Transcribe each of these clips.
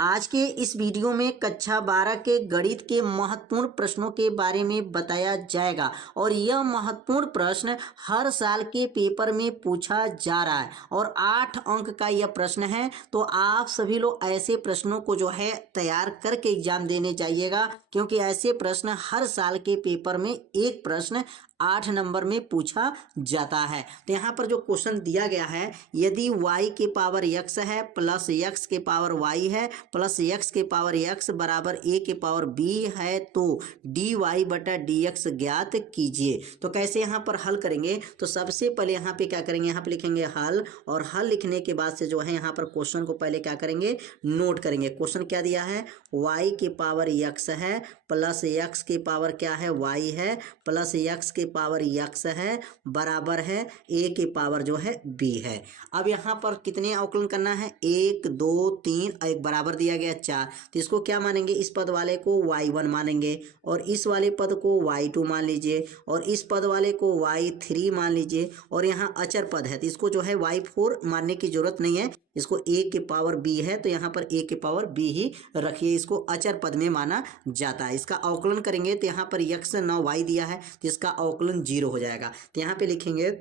आज के इस वीडियो में कक्षा 12 के गणित के महत्वपूर्ण प्रश्नों के बारे में बताया जाएगा और यह महत्वपूर्ण प्रश्न हर साल के पेपर में पूछा जा रहा है और 8 अंक का यह प्रश्न है। तो आप सभी लोग ऐसे प्रश्नों को जो है तैयार करके एग्जाम देने जाइएगा, क्योंकि ऐसे प्रश्न हर साल के पेपर में एक प्रश्न 8 नंबर में पूछा जाता है। तो यहाँ पर जो क्वेश्चन दिया गया है, यदि y के पावर x है प्लस x के पावर y है प्लस x के पावर x बराबर a के पावर b है तो dy बटा dx ज्ञात कीजिए। तो कैसे यहाँ पर हल करेंगे? तो सबसे पहले यहाँ पे क्या करेंगे, यहाँ पे लिखेंगे हल, और हल लिखने के बाद से जो है यहाँ पर क्वेश्चन को पहले क्या करेंगे, नोट करेंगे। क्वेश्चन क्या दिया है, y के पावर x है प्लस x के पावर क्या है, y है प्लस x के पावर x है बराबर है a के पावर जो है b है। अब यहाँ पर कितने अवकलन करना है, 1 2 3 और एक बराबर दिया गया 4। तो इसको क्या मानेंगे, इस पद वाले को y1 मानेंगे और इस वाले पद को y2 मान लीजिए और इस पद वाले को y3 मान लीजिए। और यहाँ अचर पद है तो इसको जो है y4 मानने की जरूरत नहीं है, इसको a के पावर b है तो यहाँ पर a के पावर b ही रखिए, इसको अचर पद में माना जाता है। इसका अवकलन करेंगे तो यहाँ पर x 9 y दिया है तो इसका अवकलन 0 हो जाएगा। तो यहाँ पे लिखेंगे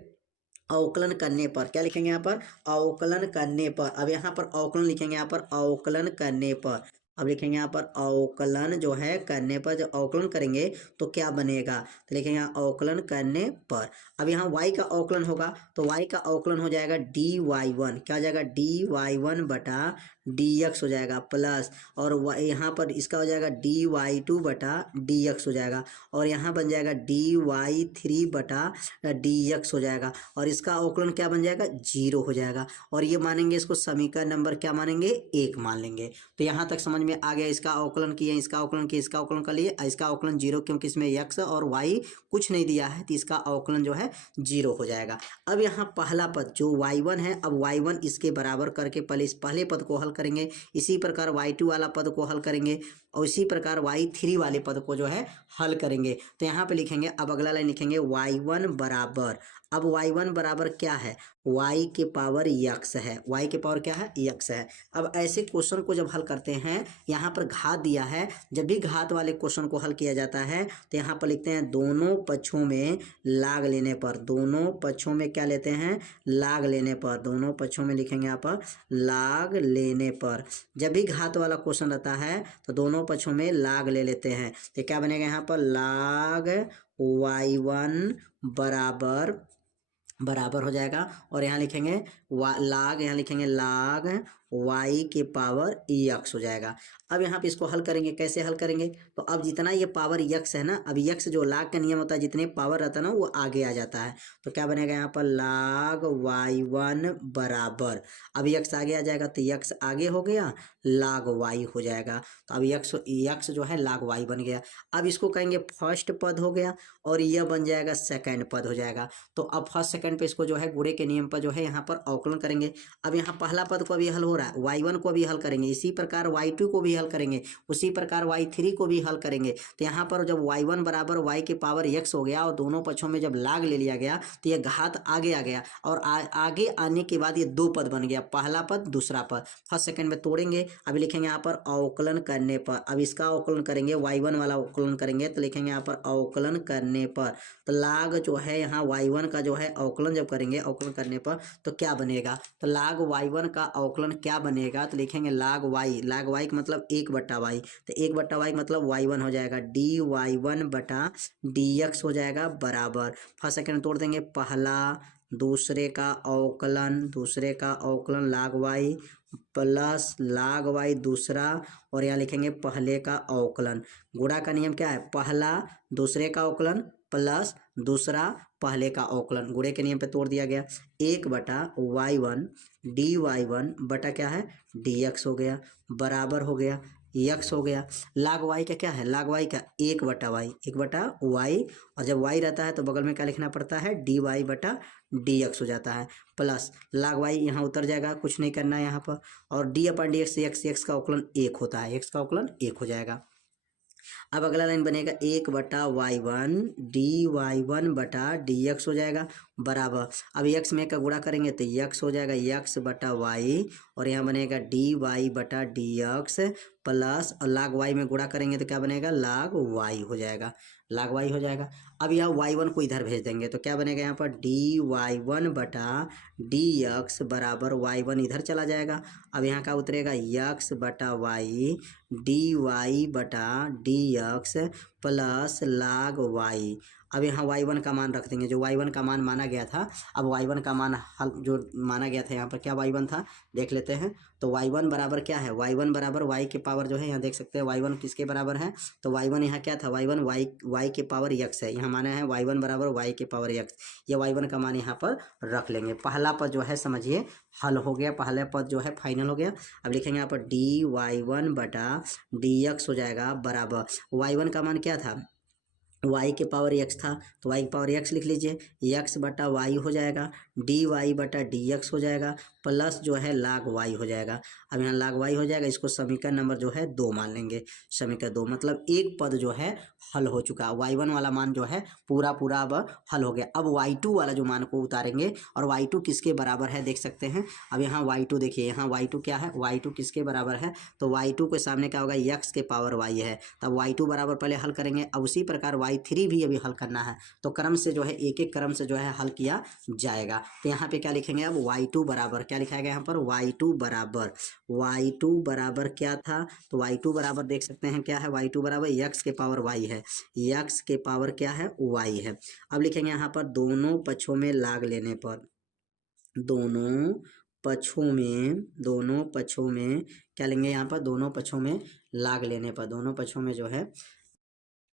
अवकलन करने पर, क्या लिखेंगे यहाँ पर, अवकलन करने पर। अब यहाँ पर अवकलन लिखेंगे, यहाँ पर अवकलन करने पर, अब लिखेंगे यहाँ पर अवकलन जो है करने पर, जब अवकलन करेंगे तो क्या बनेगा, तो लिखेंगे यहाँ अवकलन करने पर। अब यहाँ y का अवकलन होगा तो y का अवकलन हो जाएगा dy1, क्या हो जाएगा, dy1 बटा dx हो जाएगा प्लस, और यहाँ पर इसका हो जाएगा dy2 बटा dx हो जाएगा, और यहाँ बन जाएगा dy3 बटा dx हो जाएगा, और इसका अवकलन क्या बन जाएगा, 0 हो जाएगा। और ये मानेंगे इसको समीकरण नंबर क्या मानेंगे, 1 मान लेंगे। तो यहाँ तक समझ में आ गया। इसका अवकलन किया, इसका अवकलन किया, इसका अवकलन कर लिए, इसका अवकलन 0 क्योंकि इसमें x और y कुछ नहीं दिया है तो इसका अवकलन जो है 0 हो जाएगा। अब यहाँ पहला पद जो y1 है, अब y1 इसके बराबर करके पहले इस पहले पद को हल करेंगे, इसी प्रकार y2 वाला पद को हल करेंगे और इसी प्रकार y3 वाले पद को जो है हल करेंगे। तो यहाँ पे लिखेंगे, अब अगला लाइन लिखेंगे y1 बराबर, अब y1 बराबर क्या है, y के पावर x है, y के पावर क्या है, x है। अब ऐसे क्वेश्चन को जब हल करते हैं, यहाँ पर घात दिया है, जब भी घात वाले क्वेश्चन को हल किया जाता है तो यहाँ पर लिखते हैं दोनों पक्षों में लाग लेने पर, दोनों पक्षों में क्या लेते हैं, लाग लेने पर, दोनों पक्षों में लिखेंगे यहाँ पर लाग लेने पर। जब भी घात वाला क्वेश्चन रहता है तो दोनों पक्षों में लाग ले लेते हैं तो क्या बनेगा, यहाँ पर लाग y1 बराबर हो जाएगा, और यहाँ लिखेंगे लाग, यहाँ लिखेंगे लाग y के पावर x हो जाएगा। अब यहाँ पे इसको हल करेंगे, कैसे हल करेंगे, तो अब जितना ये पावर x है ना, अब x जो लाग का नियम होता है, जितने पावर रहता है ना वो आगे आ जाता है। तो क्या बनेगा यहाँ पर लाग y1 बराबर, अब x आगे आ जाएगा तो x आगे हो गया, लाग y हो जाएगा। तो अब x जो है लाग y बन गया। अब इसको कहेंगे फर्स्ट पद हो गया और यह बन जाएगा सेकंड पद हो जाएगा। तो अब फर्स्ट सेकंड पे इसको जो है गुणे के नियम पर जो है यहाँ पर अवकलन करेंगे। अब यहाँ पहला पद को अभी हल हो रहा है, y1 को भी हल करेंगे, इसी प्रकार y2 को भी हल करेंगे, उसी प्रकार y3 को भी हल करेंगे। तो यहाँ पर जब y1 बराबर y के पावर x हो गया और दोनों पक्षों में जब लाग ले लिया गया तो ये घात आगे आ गया, और आगे आने के बाद ये दो पद बन गया, पहला पद दूसरा पद, फर्स्ट सेकंड में तोड़ेंगे। अभी लिखेंगे यहाँ पर अवकलन करने पर, अब इसका अवकलन करेंगे, y1 वाला अवकलन करेंगे तो लिखेंगे यहाँ पर अवकलन करने पर, तो लाग जो है यहाँ y1 का जो है अवकलन जब करेंगे, अवकलन करने पर तो क्या बनेगा, तो लाग y1 का अवकलन क्या बनेगा, तो लिखेंगे लाग y, लाग y का मतलब 1/y, तो 1/y मतलब y1 हो जाएगा, dy1 बटा dx हो जाएगा बराबर, फर्स्ट सेकंड तोड़ देंगे, पहला दूसरे का अवकलन लाग y प्लस लाग y दूसरा, और यहाँ लिखेंगे पहले का अवकलन। गुणा का नियम क्या है, पहला दूसरे का अवकलन प्लस दूसरा पहले का अवकलन, गुणे के नियम पे तोड़ दिया गया, 1/y1 dy1 बटा क्या है dx हो गया, बराबर हो गया x हो गया। लाग y का क्या है, लाग y का 1/y, और जब y रहता है तो बगल में क्या लिखना पड़ता है, dy बटा dx हो जाता है, प्लस लाग y यहाँ उतर जाएगा, कुछ नहीं करना है यहाँ पर, और d/dx से x का अवकलन 1 होता है, x का अवकलन 1 हो जाएगा। अब अगला लाइन बनेगा 1/y1 dy1/dx हो जाएगा बराबर। अब x में का गुणा करेंगे तो x हो जाएगा x/y और यहाँ बनेगा dy/dx प्लस और log y में गुणा करेंगे तो क्या बनेगा log y हो जाएगा, log y हो जाएगा। अब यहाँ y1 को इधर भेज देंगे तो क्या बनेगा यहाँ पर dy1/dx बराबर y1 इधर चला जाएगा। अब यहाँ का उतरेगा x/y dy/dx plus log y। अब यहाँ y1 का मान रख देंगे, जो y1 का मान माना गया था। अब y1 का मान जो माना गया था यहाँ पर क्या y1 था देख लेते हैं। तो y1 बराबर क्या है, y1 बराबर y के पावर जो है यहाँ देख सकते हैं y1 किसके बराबर है। तो y1 यहाँ क्या था, y1 y के पावर x है, यहाँ माना है y1 बराबर y के पावर x। ये y1 का मान यहाँ पर रख लेंगे। पहला पद जो है समझिए हल हो गया, पहला पद जो है फाइनल हो गया। अब लिखेंगे यहाँ पर dy1/dx हो जाएगा बराबर y1 का मान क्या था, y के पावर x था तो y के पावर x लिख लीजिए, x/y हो जाएगा dy/dx हो जाएगा प्लस जो है log y हो जाएगा। अब यहाँ log y हो जाएगा, इसको समीकरण नंबर जो है 2 मान लेंगे। समीकरण 2 मतलब एक पद जो है हल हो चुका। y1 वाला मान जो है पूरा अब हल हो गया। अब y2 वाला जो मान को उतारेंगे और y2 किसके बराबर है देख सकते हैं। अब यहाँ y2 देखिए, यहाँ y2 क्या है, y2 किसके बराबर है तो y2 के सामने क्या होगा x के पावर y है। तब y2 बराबर पहले हल करेंगे। अब उसी प्रकार y3 भी अभी हल करना है तो क्रम से जो है एक एक क्रम से जो है हल किया जाएगा। तो यहाँ पे क्या लिखेंगे अब y2 बराबर क्या लिखा गया यहाँ पर y2 बराबर क्या था तो y2 बराबर देख सकते हैं क्या है, y2 बराबर x के पावर y है, x के पावर क्या है y है। अब लिखेंगे यहाँ पर दोनों पक्षों में लाग लेने पर, दोनों पक्षों में क्या लेंगे यहाँ पर, दोनों पक्षों में लाग लेने पर, दोनों पक्षों में जो है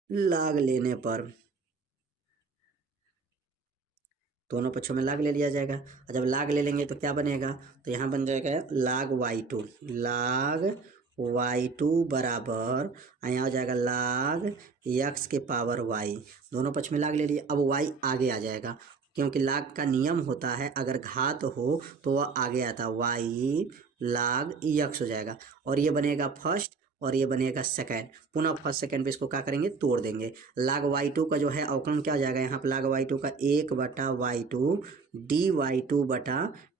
लाग लेने पर, दोनों पक्षों में लाग ले लिया जाएगा। और जब लाग ले लेंगे तो क्या बनेगा तो यहाँ बन जाएगा log y2 बराबर यहाँ हो जाएगा log x के पावर y। दोनों पक्ष में लाग ले लिए। अब y आगे आ जाएगा क्योंकि लाग का नियम होता है अगर घात हो तो वह आगे आता, y log x हो जाएगा और ये बनेगा फर्स्ट और ये बनेगा सेकंड। पुनः फर्स्ट सेकंड पे इसको क्या करेंगे तोड़ देंगे। log y2 का जो है अवकलन क्या हो जाएगा यहाँ पर log y2 का 1/y2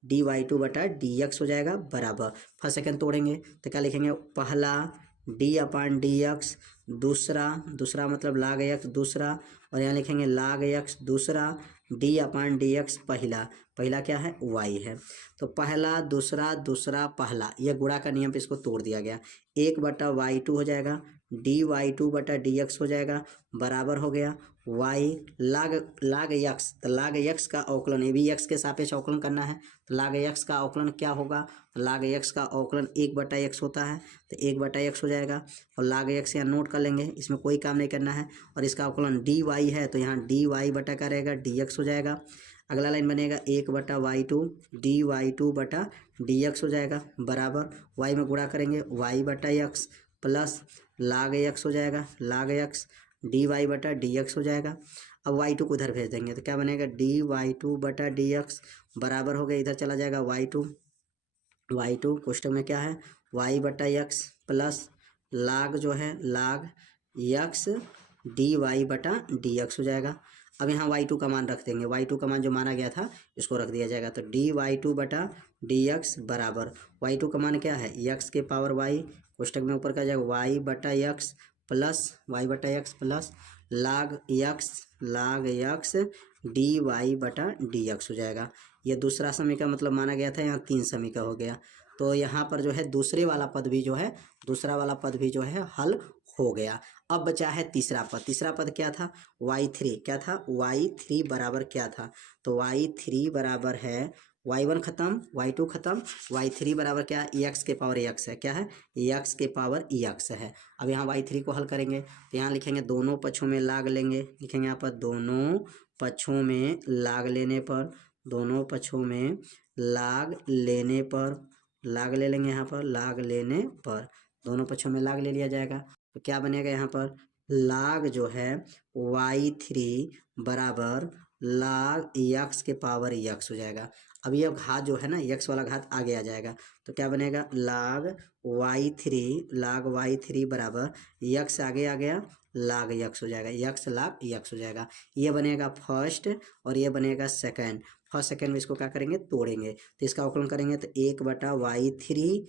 dy2/dx हो जाएगा बराबर। फर्स्ट सेकंड तोड़ेंगे तो क्या लिखेंगे, पहला d/dx, दूसरा मतलब log x दूसरा और यहाँ लिखेंगे log x दूसरा, d/dx पहला क्या है y है। तो पहला दूसरा पहला, यह गुणा का नियम पे इसको तोड़ दिया गया। 1/y2 हो जाएगा dy2/dx हो जाएगा बराबर हो गया y log x। तो log x का अवकलन, ये भी x के सापेक्ष अवकलन करना है तो log x का अवकलन क्या होगा, तो log x का अवकलन 1/x होता है तो 1/x हो जाएगा और log x यहाँ नोट कर लेंगे, इसमें कोई काम नहीं करना है। और इसका अवकलन dy है तो यहाँ dy बटा का रहेगा dx हो जाएगा। अगला लाइन बनेगा 1/y2 dy2/dx हो जाएगा बराबर y में गुणा करेंगे y/x प्लस log x हो जाएगा log x dy/dx हो जाएगा। अब y2 को इधर भेज देंगे तो क्या बनेगा dy2/dx बराबर हो गया, इधर चला जाएगा y2 कोष्टक में क्या है y/x प्लस log जो है log x dy/dx हो जाएगा। अब यहाँ y2 का मान रख देंगे, y2 का मान जो माना गया था इसको रख दिया जाएगा तो dy2/dx बराबर y2 का मान क्या है x के पावर y, कोष्टक में ऊपर का जाएगा y/x plus log x dy/dx हो जाएगा। ये दूसरा समीकरण मतलब माना गया था, यहाँ 3 समीकरण हो गया। तो यहाँ पर जो है दूसरा वाला पद भी जो है हल हो गया। अब बचा है तीसरा पद क्या था y3 बराबर क्या था तो y3 बराबर है y1 खत्म y2 खत्म, y3 बराबर क्या है x के पावर x है, क्या है x के पावर x है। अब यहाँ y3 को हल करेंगे तो यहाँ लिखेंगे दोनों पक्षों में लाग लेंगे, लिखेंगे यहाँ पर दोनों पक्षों में लाग लेने पर, दोनों पक्षों में लाग ले लेंगे, यहाँ पर लाग लेने पर दोनों पक्षों में लाग ले लिया जाएगा तो क्या बनेगा यहाँ पर log जो है y3 बराबर log x के पावर x हो जाएगा। अब ये घात जो है ना यक्स वाला घात आगे आ जाएगा, तो क्या बनेगा लाग वाई थ्री बराबर यक्स आगे आ गया लाग यक्स हो जाएगा, यक्स लाग यक्स हो जाएगा। ये बनेगा फर्स्ट और ये बनेगा सेकंड। फर्स्ट सेकंड में इसको क्या करेंगे तोड़ेंगे, तो इसका अवकलन करेंगे तो 1/y3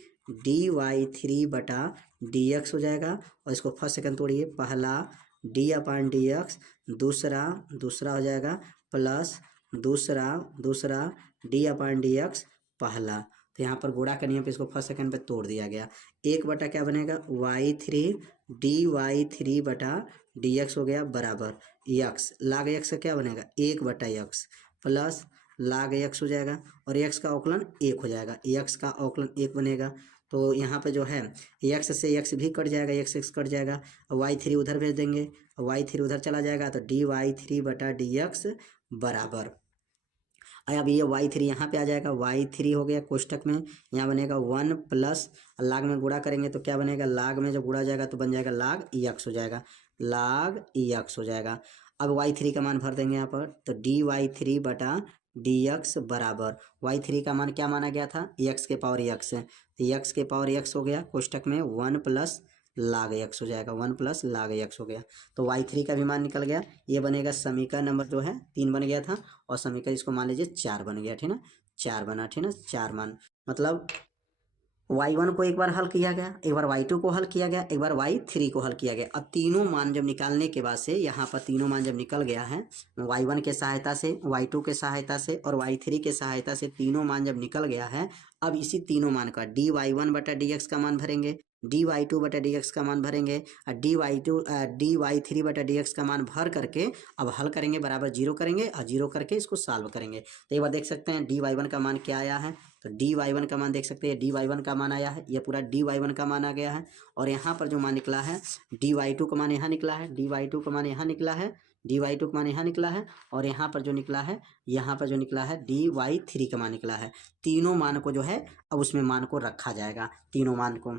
dy3/dx हो जाएगा। और इसको फर्स्ट सेकंड तोड़िए, पहला d/dx, दूसरा हो जाएगा प्लस दूसरा d/dx पहला। तो यहाँ पर गुणा करनी है, पे इसको फर्स्ट सेकंड पे तोड़ दिया गया। 1 क्या बनेगा y3 dy3/dx हो गया बराबर यक्स, लाग यक्स का क्या बनेगा 1/x प्लस लाग यक्स हो जाएगा और यक्स का अवकलन 1 हो जाएगा, यक्स का अवकलन 1 बनेगा। तो यहाँ पे जो है यक्स से यक्स भी कट जाएगा, यक्स कट जाएगा, y3 उधर भेज देंगे, y3 उधर चला जाएगा तो dy3/dx बराबर। अब ये y3 यहाँ पे आ जाएगा, y3 हो गया कोष्टक में, यहाँ बनेगा 1 प्लस लाग में गुणा करेंगे तो क्या बनेगा, लाग में जब गुणा जाएगा तो बन जाएगा लाग यक्स हो जाएगा, लाग यक्स हो जाएगा। अब y3 का मान भर देंगे यहाँ पर, तो dy3/dx बराबर y3 का मान क्या माना गया था x के पावर x, तो x के पावर x हो गया कोष्टक में 1 प्लस लाग यक्स हो जाएगा, 1 प्लस लाग यक्स हो गया। तो y3 का भी मान निकल गया। ये बनेगा समीकरण नंबर जो है 3 बन गया था और समीकरण इसको मान लीजिए 4 बन गया, ठीक ना, 4 बना, ठीक ना, 4 मान मतलब y1 को एक बार हल किया गया, एक बार y2 को हल किया गया, एक बार y3 को हल किया गया। अब तीनों मान जब निकालने के बाद से यहाँ पर तीनों मान जब निकल गया है, y1 के सहायता से, y2 के सहायता से और y3 के सहायता से तीनों मान जब निकल गया है, अब इसी तीनों मान का dy1/dx का मान भरेंगे, dy2/dx का मान भरेंगे और dy3/dx का मान भर करके अब हल करेंगे, बराबर 0 करेंगे और 0 करके इसको सॉल्व करेंगे। तो एक बार देख सकते हैं dy1 का मान क्या आया है, तो dy1 का मान देख सकते हैं, dy1 का मान आया है, ये पूरा dy1 का मान आ गया है। और यहाँ पर जो मान निकला है dy2 का मान यहाँ निकला है, dy2 का मान यहाँ निकला है, dy2 का मान यहाँ निकला है और यहाँ पर जो निकला है, यहाँ पर जो निकला है dy3 का मान निकला है। तीनों मान को जो है अब उसमें मान को रखा जाएगा, तीनों मान को।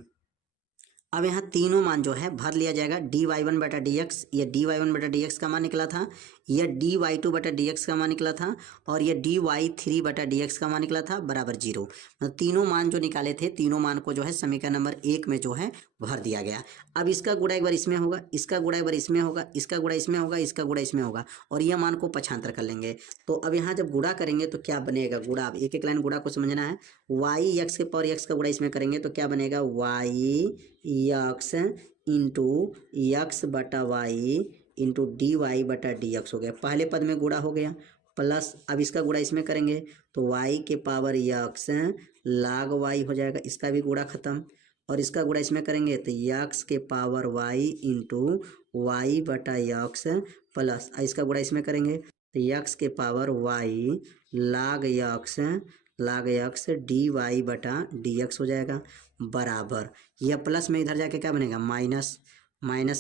अब यहाँ तीनों मान जो है भर लिया जाएगा, dy1/dx, ये dy1/dx का मान निकला था, ये dy2/dx का मान निकला था और ये dy3/dx का मान निकला था बराबर 0। मतलब तीनों मान जो निकाले थे, तीनों मान को जो है समीकरण नंबर 1 में जो है भर दिया गया। अब इसका गुणा एक बार इसमें होगा, इसका गुणा एक बार इसमें होगा, इसका गुणा इसमें होगा, इसका गुणा इसमें होगा और यह मान को पक्षांतर कर लेंगे। तो अब यहाँ जब गुणा करेंगे तो क्या बनेगा, गुणा, अब एक एक लाइन गुणा को समझना है। y x के पावर x का गुणा इसमें करेंगे तो क्या बनेगा, y x into x/y into dy/dx हो गया, पहले पद में गुणा हो गया, प्लस अब इसका गुणा इसमें करेंगे तो y के पावर x लाग y हो जाएगा, इसका भी गुणा खत्म और इसका गुणा इसमें करेंगे तो x के power y into y/x plus इसका गुणा इसमें करेंगे तो x के पावर y लाग x dy/dx हो जाएगा बराबर, यह प्लस में इधर जाके क्या बनेगा माइनस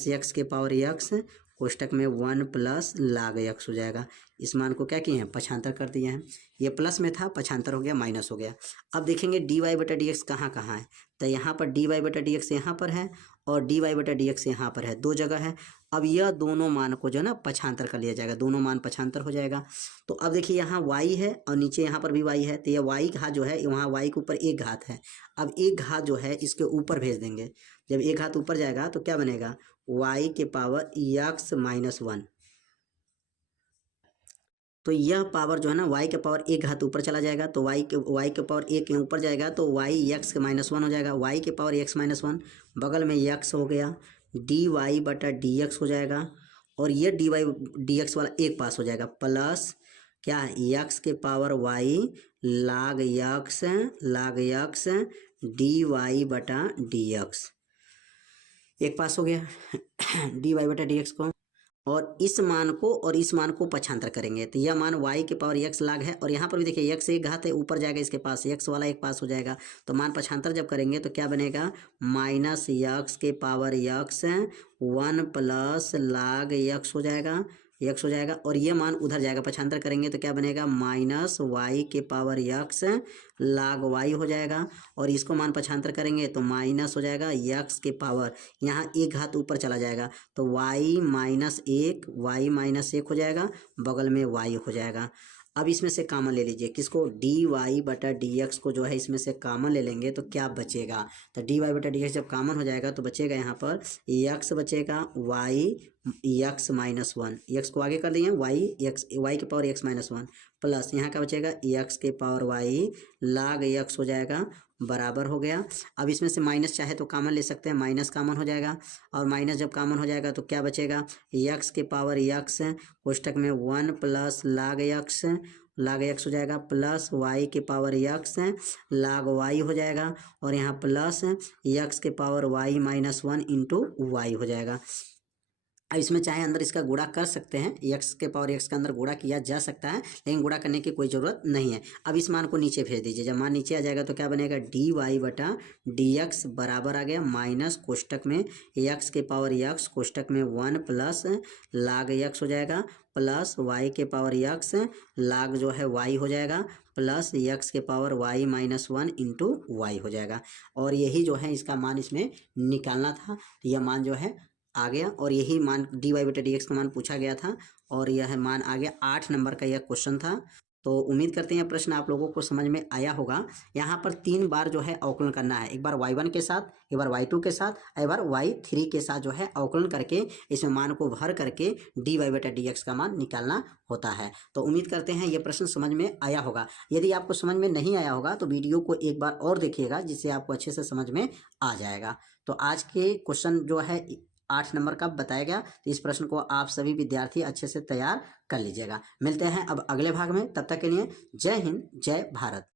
x के पावर x कोष्टक में 1 प्लस लाग x हो जाएगा। इस मान को क्या किए हैं, पक्षांतर कर दिए हैं, ये प्लस में था पक्षांतर हो गया माइनस हो गया। अब देखेंगे dy/dx कहाँ कहाँ है, तो यहाँ पर dy/dx यहाँ पर है और dy/dx यहाँ पर है, दो जगह है। अब यह दोनों मान को जो है ना पक्षांतर कर लिया जाएगा, दोनों मान पक्षांतर हो जाएगा। तो अब देखिए यहाँ y है और नीचे यहाँ पर भी y है, तो यह y घात जो है वहाँ y के ऊपर एक घात है, अब एक घात जो है इसके ऊपर भेज देंगे, जब एक घात ऊपर जाएगा तो क्या बनेगा y के पावर x-1, तो यह पावर जो है ना y के पावर एक घात ऊपर चला जाएगा तो y के पावर एक ऊपर जाएगा तो y x-1 हो जाएगा, y के पावर x-1 बगल में x हो गया, dy/dx हो जाएगा और ये dy/dx वाला एक पास हो जाएगा, प्लस क्या x के पावर y लाग x dy/dx एक पास हो गया dy/dx को, और इस मान को पक्षांतर करेंगे तो यह मान y के पावर x लाग है और यहाँ पर भी देखिए x एक घात है ऊपर जाएगा, इसके पास x वाला एक पास हो जाएगा, तो मान पक्षांतर जब करेंगे तो क्या बनेगा माइनस x के पावर x 1 प्लस लाग x हो जाएगा, x हो जाएगा और ये मान उधर जाएगा, पक्षांतर करेंगे तो क्या बनेगा माइनस y के पावर x लाग y हो जाएगा और इसको मान पक्षांतर करेंगे तो माइनस हो जाएगा x के पावर, यहाँ एक घात ऊपर चला जाएगा तो y-1 हो जाएगा, बगल में y हो जाएगा। अब इसमें से कॉमन ले लीजिए, किसको, डी वाई बटा डी एक्स को जो है इसमें से कॉमन ले लेंगे तो क्या बचेगा, तो डी वाई बटा डी एक्स जब कॉमन हो जाएगा तो बचेगा यहाँ पर एक्स बचेगा y x minus one, x को आगे कर दिए वाई एक्स, वाई के power x minus one plus यहाँ का बचेगा एक्स के पावर वाई लाग एक्स हो जाएगा, बराबर हो गया। अब इसमें से माइनस चाहे तो कॉमन ले सकते हैं, माइनस कॉमन हो जाएगा और माइनस जब कॉमन हो जाएगा तो क्या बचेगा, एक्स के पावर एक्स कोष्टक में वन प्लस लाग एक्स हो जाएगा प्लस वाई के पावर एक्स लाग वाई हो जाएगा और यहाँ प्लस एक्स के power y minus one into y हो जाएगा। अब इसमें चाहे अंदर इसका गुणा कर सकते हैं, एक्स के पावर एक्स के अंदर गुणा किया जा सकता है लेकिन गुणा करने की कोई ज़रूरत नहीं है। अब इस मान को नीचे भेज दीजिए, जब मान नीचे आ जाएगा तो क्या बनेगा, डी वाई बटा डी एक्स बराबर आ गया माइनस कोष्टक में एक्स के पावर एक्स कोष्टक में वन प्लस लाग एक्स हो जाएगा प्लस वाई के पावर एक्स लाग जो है वाई हो जाएगा प्लस एक्स के power y minus one into y हो जाएगा। और यही जो है इसका मान इसमें निकालना था, तो यह मान जो है आ गया और यही मान डी वाई बटा डी एक्स का मान पूछा गया था और यह मान आ गया 8 नंबर का यह क्वेश्चन था। तो उम्मीद करते हैं यह प्रश्न आप लोगों को समझ में आया होगा। यहाँ पर 3 बार जो है अवकलन करना है, एक बार y1 के साथ, एक बार y2 के साथ, एक बार y3 के साथ जो है अवकलन करके इसमें मान को भर करके डी वाई बटा डी एक्स का मान निकालना होता है। तो उम्मीद करते हैं ये प्रश्न समझ में आया होगा। यदि आपको समझ में नहीं आया होगा तो वीडियो को एक बार और देखिएगा जिससे आपको अच्छे से समझ में आ जाएगा। तो आज के क्वेश्चन जो है 8 नंबर का बताया गया, तो इस प्रश्न को आप सभी विद्यार्थी अच्छे से तैयार कर लीजिएगा। मिलते हैं अब अगले भाग में, तब तक के लिए जय हिंद जय भारत।